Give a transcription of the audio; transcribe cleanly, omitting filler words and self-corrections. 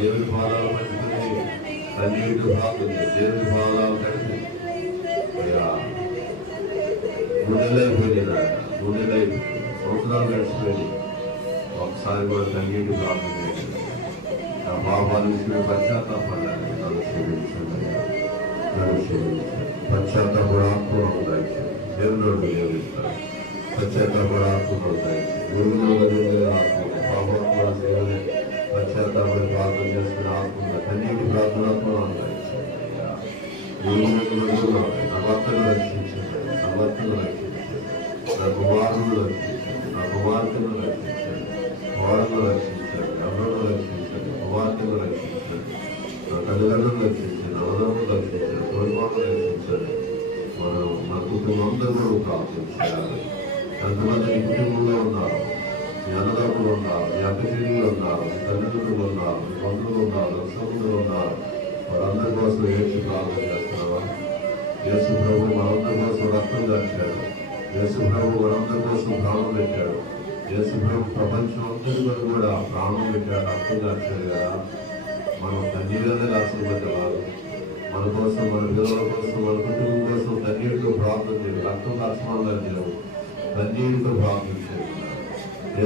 దేవుని పాదాలు పట్టుకుని కన్నీటి బాగుంది. దేవుని పాదాలు కడిగి గుండెలైపోయింది. సంవత్సరాలు గడిచిపోయింది. ఒకసారి కూడా కన్నీటి బాగుంది. నా పాపాల విషయం పశ్చాత్తాపడాలి. నన్ను క్షమించండి, నన్ను క్షమించండి. పశ్చాత్తాపడాత్మను దయచేయండి. దేవుడు నియమిస్తాడు. పశ్చాత్తాపడాత్మను దయచేయండి. గురువులు ఆత్మ పాపాత్మ సేవలే పశ్చాత్తాపడి ప్రార్థన చేసుకుని ఆత్మ కన్నీటి ప్రార్థనాత్మను దయచేయండి. గురువులు నా భర్తను రక్షించండి, నా భర్తను రక్షించండి, నా కుమారులను రక్షించండి, నా కుమార్తెను రక్షించండి, కోడలను రక్షించండి, ఎవరిను రక్షించండి, కుమార్తెను రక్షించండి, నా తల్లిదండ్రులను రక్షించండి, అవధములను రక్షించండి, తోడుమాటలు రక్షించండి. మనం మన కుటుంబం అందరూ కూడా ప్రార్థించాలి. ఎంతమంది నీ కుటుంబంలో ఉన్నారు, మీ అన్నదమ్ములు ఉన్నారు, మీ అక్కచెల్లెలు ఉన్నారు, మీ తల్లిదండ్రులు ఉన్నారు, మీ బంధువులు ఉన్నారు, సోదరులు ఉన్నారు. వారందరి కోసం ఏడ్చి ప్రార్థన చేస్తున్నావా? యేసు ప్రభు మనందరి కోసం రక్తం దాచాడు. యేసు ప్రభు మనందరి కోసం ప్రాణం పెట్టాడు. యేసు ప్రభు ప్రపంచం అందరి వరకు కూడా ప్రాణం పెట్టాడు, రక్తం దాచాడు కదా. మనం కన్నీళ్ళనే రాసిపోతారు. మన కోసం, మన పిల్లల కోసం, మన కుటుంబం కోసం కన్నీటితో ప్రార్థన చేయాలి. రక్తం దాచమని లేవు, కన్నీటితో ప్రార్థించాలి.